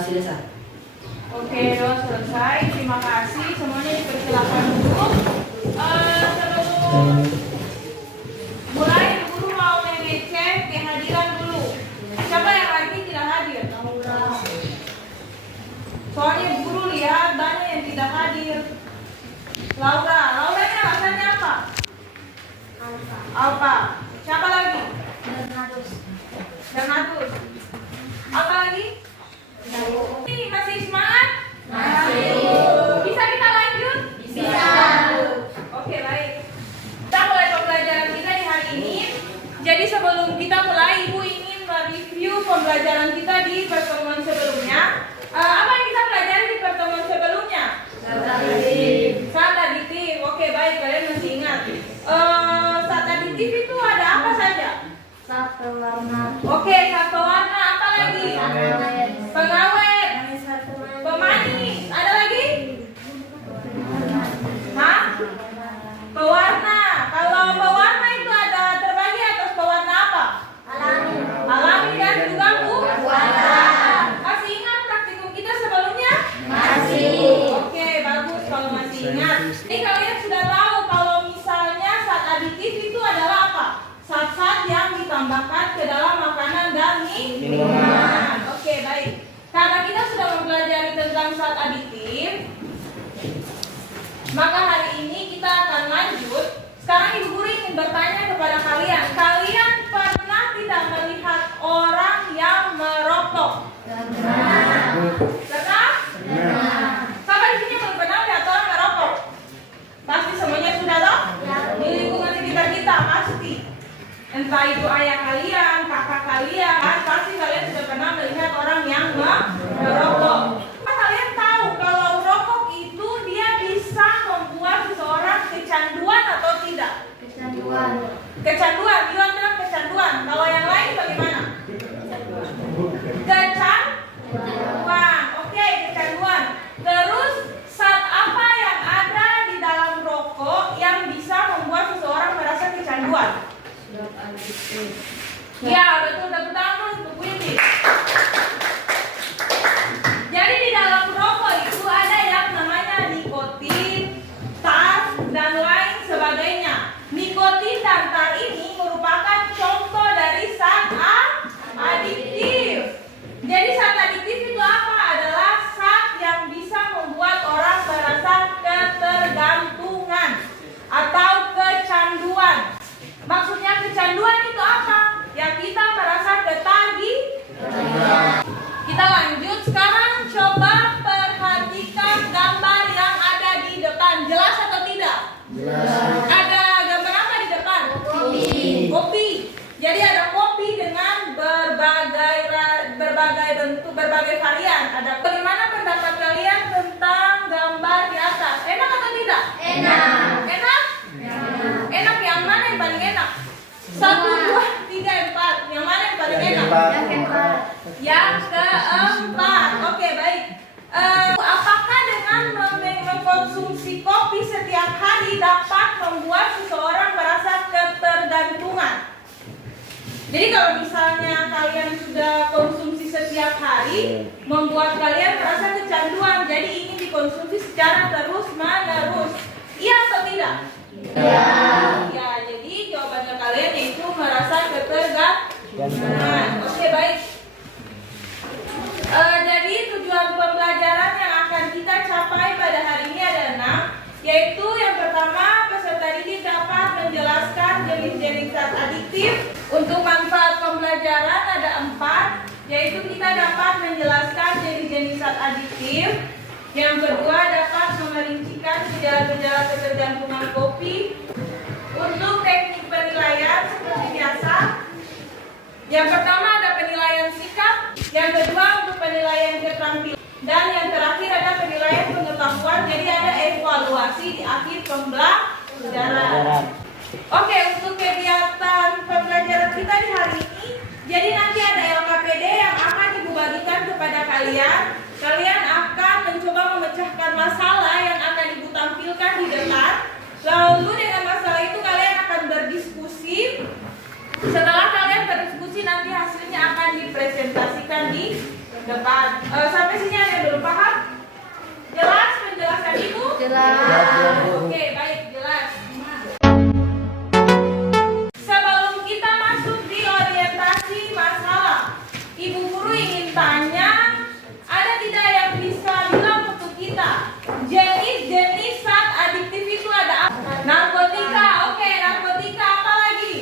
selesai. Oke, doa selesai. Terima kasih. Semuanya dipersilakan dulu. Sebelum mulai, guru mau mengecek kehadiran dulu. Siapa yang lagi tidak hadir? Soalnya guru lihat banyak yang tidak hadir. Laura ini alasannya apa? Alfa. Siapa lagi? Bernardus. Apa lagi? Masih semangat? Masih. Bisa kita lanjut? Bisa. Oke, baik. Kita mulai pembelajaran kita di hari ini. Jadi sebelum kita mulai, Ibu ingin mereview pembelajaran kita di pertemuan sebelumnya. Apa yang kita pelajari di pertemuan sebelumnya? Saat aditif. Oke, baik, kalian masih ingat. Saat aditif itu ada apa saja? Satu warna. Oke, satu warna. Apa lagi? Pengawet. Pemanis. Ada lagi? Hah? Pewarna. Kalau pewarna itu ada terbagi atas pewarna apa? Alami dan juga buatan. Masih ingat praktikum kita sebelumnya? Masih. Oke, bagus kalau masih ingat. Ini kalian sudah tahu kalau misalnya zat aditif itu adalah apa? Zat-zat yang ditambahkan ke dalam makanan dan minuman. Oke, baik. Karena kita sudah mempelajari tentang zat aditif, maka hari ini kita akan lanjut. Sekarang Ibu Guru ingin bertanya kepada kalian. Kalian pernah tidak melihat orang yang merokok? Pernah? Siapa di sini belum pernah lihat orang merokok? Pasti semuanya sudah tahu? Di lingkungan sekitar kita pasti. Entah itu ayah kalian, kakak kalian, pasti kalian sudah pernah melihat orang yang merokok. Kalian tahu kalau rokok itu dia bisa membuat seseorang kecanduan atau tidak? Kecanduan. Kecanduan, Iwan bilang kecanduan. Kalau yang lain bagaimana? Kecanduan. Oke, kecanduan. Terus zat apa yang ada di dalam rokok yang bisa membuat seseorang merasa kecanduan? Ya, betul, tepuk tangan untuk Windy. Jadi di dalam rokok itu ada yang namanya nikotin, tar, dan lain sebagainya. Nikotin dan tar ini merupakan contoh dari zat adiktif. Jadi zat adiktif itu apa? Adalah zat yang bisa membuat orang merasa ketergantungan atau kecanduan. Maksudnya kecanduan itu apa? Yang kita merasa ketagihan. Kita lanjut sekarang, coba perhatikan gambar yang ada di depan. Jelas atau tidak? Jelas. Ada gambar apa di depan? Kopi. Jadi ada kopi dengan berbagai bentuk, berbagai varian. Ada. Bagaimana pendapat kalian tentang gambar di atas? Enak atau tidak? Enak. Enak? Enak yang mana yang paling enak? 1, 2, 3, 4. Yang mana yang paling enak? Yang keempat. Oke, baik. Apakah dengan mengkonsumsi kopi setiap hari dapat membuat seseorang merasa ketergantungan? Jadi kalau misalnya kalian sudah konsumsi setiap hari, membuat kalian merasa kecanduan, jadi ingin dikonsumsi secara terus-menerus. Iya atau tidak? Ya, jadi jawabannya kalian yaitu merasa ketergantungan. Oke, baik. Jadi tujuan pembelajaran yang akan kita capai pada hari ini ada 6, yaitu yang pertama, peserta didik dapat menjelaskan jenis-jenis zat adiktif. Untuk manfaat pembelajaran ada 4, yaitu kita dapat menjelaskan jenis-jenis zat adiktif. Yang kedua, dapat memerincikan gejala-gejala ketergantungan kopi. Untuk teknik penilaian seperti biasa, yang pertama ada penilaian sikap, yang kedua untuk penilaian keterampilan, dan yang terakhir ada penilaian pengetahuan. Jadi ada evaluasi di akhir pembelajaran. Oke, untuk kegiatan pembelajaran kita di hari ini, jadi nanti ada LKPD yang akan Ibu bagikan kepada kalian. Kalian akan mencoba memecahkan masalah yang akan Ibu tampilkan di depan. Lalu dengan masalah itu kalian akan berdiskusi. Setelah kalian berdiskusi, nanti hasilnya akan dipresentasikan di depan. Sampai sini ada yang belum paham? Jelas penjelasan Ibu? Jelas. Oke, baik, jelas. Sebelum kita masuk di orientasi masalah, Ibu guru ingin tanya, ada tidak yang bisa bilang untuk kita? Jenis-jenis zat adiktif itu ada apa? Narkotika, oke, narkotika, apa lagi?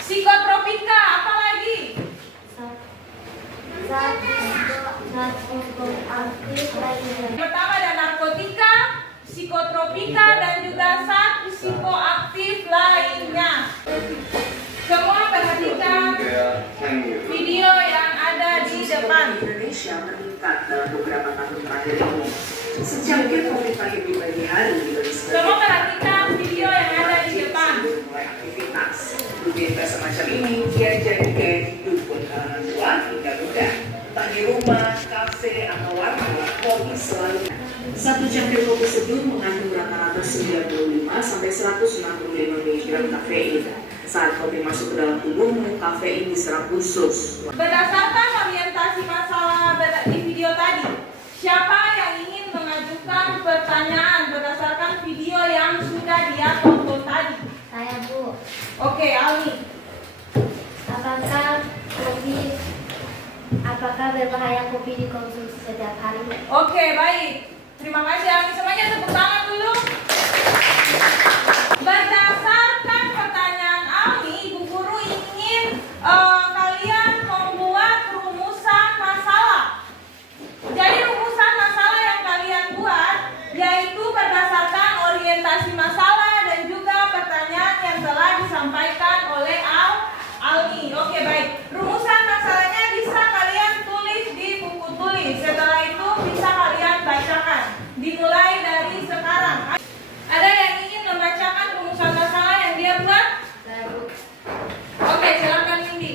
Psikotropika, apa lagi? Zat psikoaktif lainnya. Pertama ada narkotika, psikotropika, dan juga zat psikoaktif lainnya. Semua perhatikan video yang ada di depan. Indonesia meningkat dalam beberapa tahun terakhir ini. Secangkir kopi pagi di pagi hari di Indonesia. Semua perhatikan video yang ada di depan. Mulai aktivitas. Rutinitas semacam ini dia jadi gaya hidup buat kalangan tua hingga muda. Entah di rumah, kafe, atau warung, kopi selalu. Satu cangkir kopi seduh mengandung rata-rata 95 sampai 165 mg kafein. Saat kopi masuk ke dalam tubuhmu, kafein diserap khusus. Berdasarkan orientasi masalah di video tadi, siapa yang ingin mengajukan pertanyaan berdasarkan video yang sudah dia tonton tadi? Saya Bu, Oke, Almi. apakah berbahaya kopi dikonsumsi setiap hari? Oke, baik. Terima kasih Almi. Semuanya tepuk tangan dulu. Berdasarkan pertanyaan Almi, Ibu Guru ingin kalian membuat rumusan masalah. Jadi rumusan masalah yang kalian buat yaitu berdasarkan orientasi masalah dan juga pertanyaan yang telah disampaikan oleh Almi. Oke, baik. Rumusan masalahnya bisa kalian tulis di buku tulis. Setelah itu bisa kalian bacakan. Dimulai dari sekarang. Ada yang ingin membacakan rumusan masalah yang dia buat? Saya Bu, Oke, silakan Windy.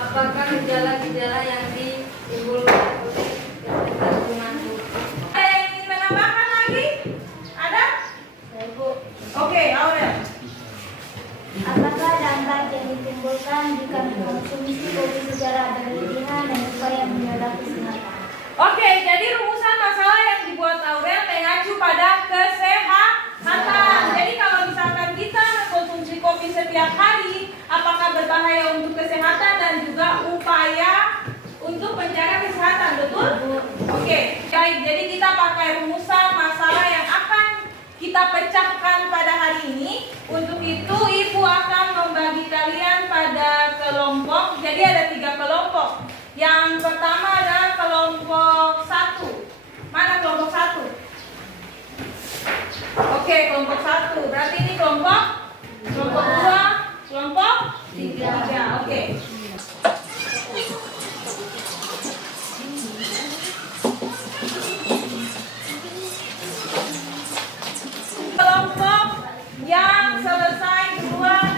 apakah gejala-gejala yang ditimbulkan oleh ketergantungan Bu? Ada yang ingin menambahkan lagi? Ada? Saya Bu, Oke, Aurel. apakah dampak yang ditimbulkan jika mengkonsumsi kopi secara berlebihan dan upaya menjaga kesehatan? Oke, jadi rumusan masalah yang dibuat Aurel mengacu pada kesehatan. Jadi kalau misalkan kita mengkonsumsi kopi setiap hari, apakah berbahaya untuk kesehatan dan juga upaya untuk menjaga kesehatan, betul? Oke, baik. Jadi kita pakai rumusan masalah yang akan kita pecahkan pada hari ini. Untuk itu, Ibu akan membagi kalian pada kelompok. Jadi ada 3 kelompok. Yang pertama adalah kelompok 1. Mana kelompok 1? Oke, kelompok 1. Berarti ini kelompok 2, kelompok 3. Oke. Kelompok yang selesai duluan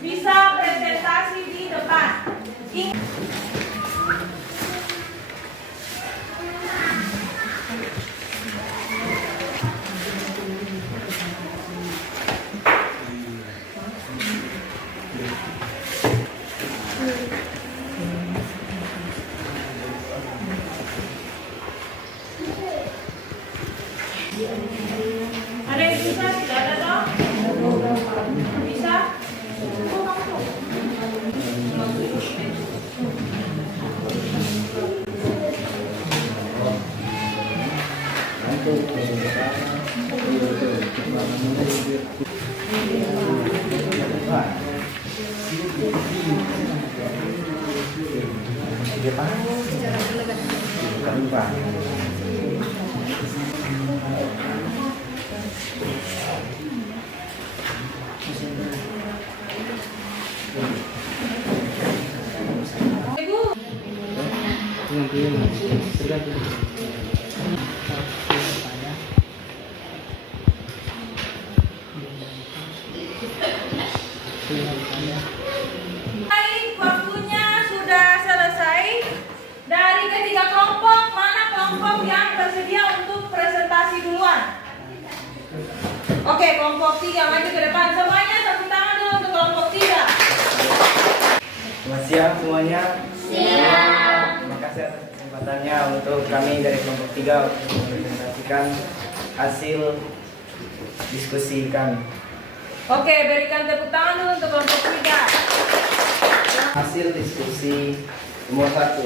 bisa presentasi di depan. Ada yang bisa? Tidak ada toh? Bisa? Oh, kamu. Ibu, baik, waktunya sudah selesai. Dari ketiga kelompok, mana kelompok yang bersedia untuk presentasi duluan? Oke, kelompok 3 maju ke depan. Semuanya tepuk tangan dulu untuk kelompok 3. Selamat siang semuanya. Siap. kasih atas kesempatannya untuk kami dari kelompok 3 untuk mempresentasikan hasil diskusi kami. Oke, berikan tepuk tangan dulu untuk kelompok 3. Hasil diskusi nomor 1,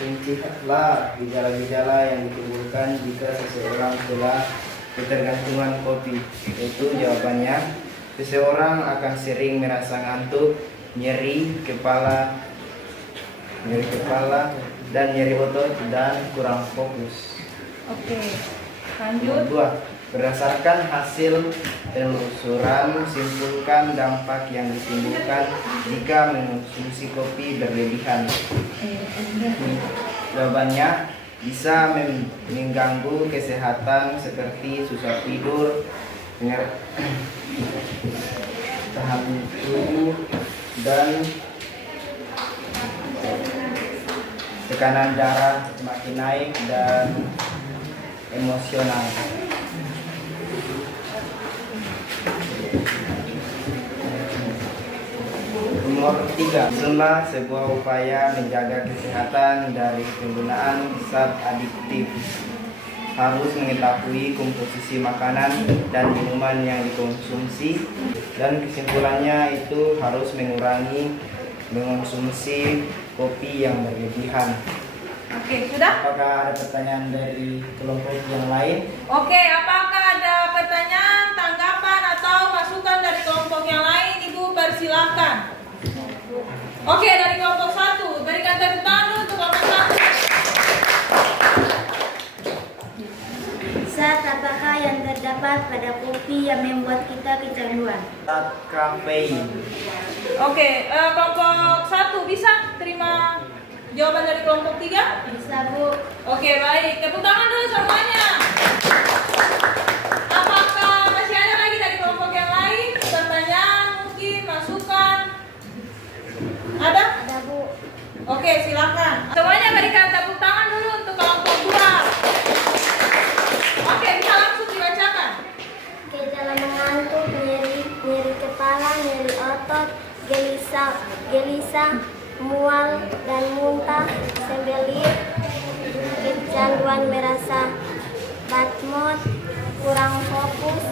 rincikanlah gejala-gejala yang ditimbulkan jika seseorang telah ketergantungan kopi. Itu jawabannya, seseorang akan sering merasa ngantuk, nyeri kepala, dan nyeri otot dan kurang fokus. Oke, Nomor lanjut. 2, berdasarkan hasil penelusuran, simpulkan dampak yang ditimbulkan jika mengonsumsi kopi berlebihan. Jawabannya, bisa mengganggu kesehatan seperti susah tidur, tahan tubuh, dan tekanan darah semakin naik dan emosional. Nomor 3, sunnah sebuah upaya menjaga kesehatan dari penggunaan zat adiktif. Harus mengetahui komposisi makanan dan minuman yang dikonsumsi, dan kesimpulannya itu harus mengurangi mengonsumsi kopi yang berlebihan. Oke, sudah? Apakah ada pertanyaan dari kelompok yang lain? Oke, apakah ada pertanyaan, tanggapan, atau masukan dari kelompok yang lain? Ibu persilahkan. Oke, dari kelompok 1, berikan tepuk tangan dulu untuk kelompok 1. Zat apakah yang terdapat pada kopi yang membuat kita kecanduan? Zat kafein. Oke, kelompok 1 bisa terima jawaban dari kelompok 3? Bisa, Bu. Oke, baik. Tepuk tangan dulu semuanya. Apakah masih ada lagi dari kelompok yang lain? Pertanyaan, mungkin masukan? Ada? Ada, Bu. Oke, silakan. Semuanya berikan tepuk tangan dulu untuk kelompok 2. Oke, bisa langsung dibacakan. Gejala mengantuk, nyeri kepala, nyeri otot, gelisah, mual dan muntah, sembelit, kecanduan merasa bad mood, kurang fokus,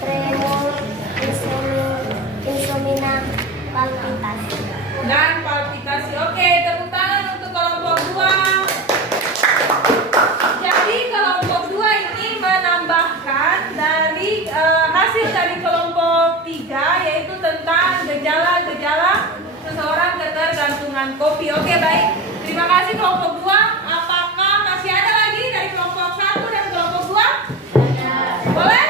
tremor, insomnia, palpitasi. Dan palpitasi. Oke, tepuk tangan untuk kelompok 2. Jadi kelompok 2 ini menambahkan dari hasil dari kelompok 3, yaitu tentang gejala-gejala seseorang ketergantungan kopi. Oke, baik. Terima kasih kelompok 2. Apakah masih ada lagi dari kelompok 1 dan kelompok 2? Boleh?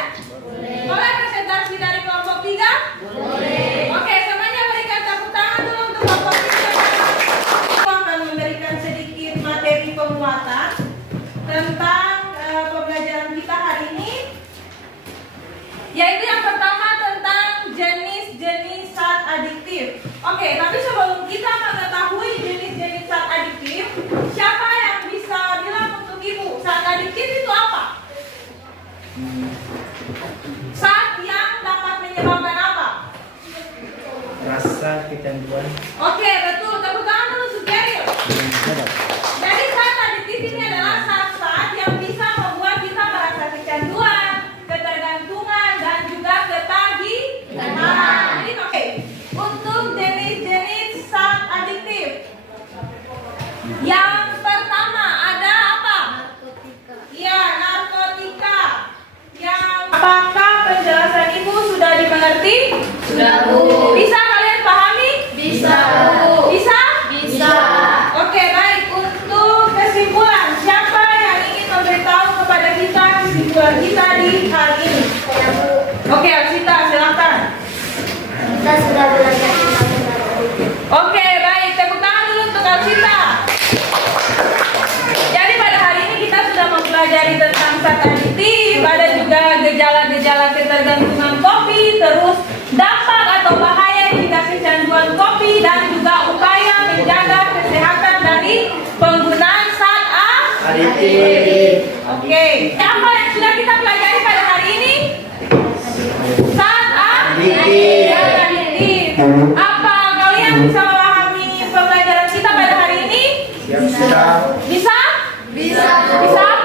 Boleh presentasi dari kelompok 3? Boleh. Oke, semuanya berikan tepuk tangan dulu untuk kelompok 3. Aku akan memberikan sedikit materi penguatan tentang pembelajaran kita hari ini, yaitu yang pertama tentang jenis-jenis zat adiktif. Oke, tapi sebelum kita mengetahui jenis-jenis zat adiktif, siapa yang bisa bilang untuk Ibu, zat adiktif itu apa? Zat yang dapat menyebabkan apa? Rasa kecanduan. Oke, betul. Tepuk tangan dulu untuk Geril. Jadi zat adiktif ini adalah zat-zat yang bisa membuat kita merasa kecanduan, ketergantungan, dan juga ketagihan. Jadi oke, untuk jenis-jenis zat adiktif, yang pertama ada apa? Iya, narkotika. Apakah penjelasan Ibu sudah dimengerti? Sudah, Bu. Bisa kalian pahami? Bisa, Bu. Bisa? Bisa. Oke, baik. Untuk kesimpulan, siapa yang ingin memberitahu kepada kita kesimpulan kita di hari ini? Saya, Bu. Oke, Alsita, silakan. Kita sudah belajar tentang narkotika. Oke, baik. Tepuk tangan dulu untuk Alsita. Jadi pada hari ini kita sudah mempelajari tentang zat adiktif, ada juga gejala-gejala ketergantungan kopi, terus dampak atau bahaya jika kecanduan kopi, dan juga upaya menjaga kesehatan dari penggunaan zat Adiktif. Oke, apa yang sudah kita pelajari pada hari ini? Zat adiktif. Apa kalian bisa memahami pembelajaran kita pada hari Bisa? Bisa, Bu. Bisa?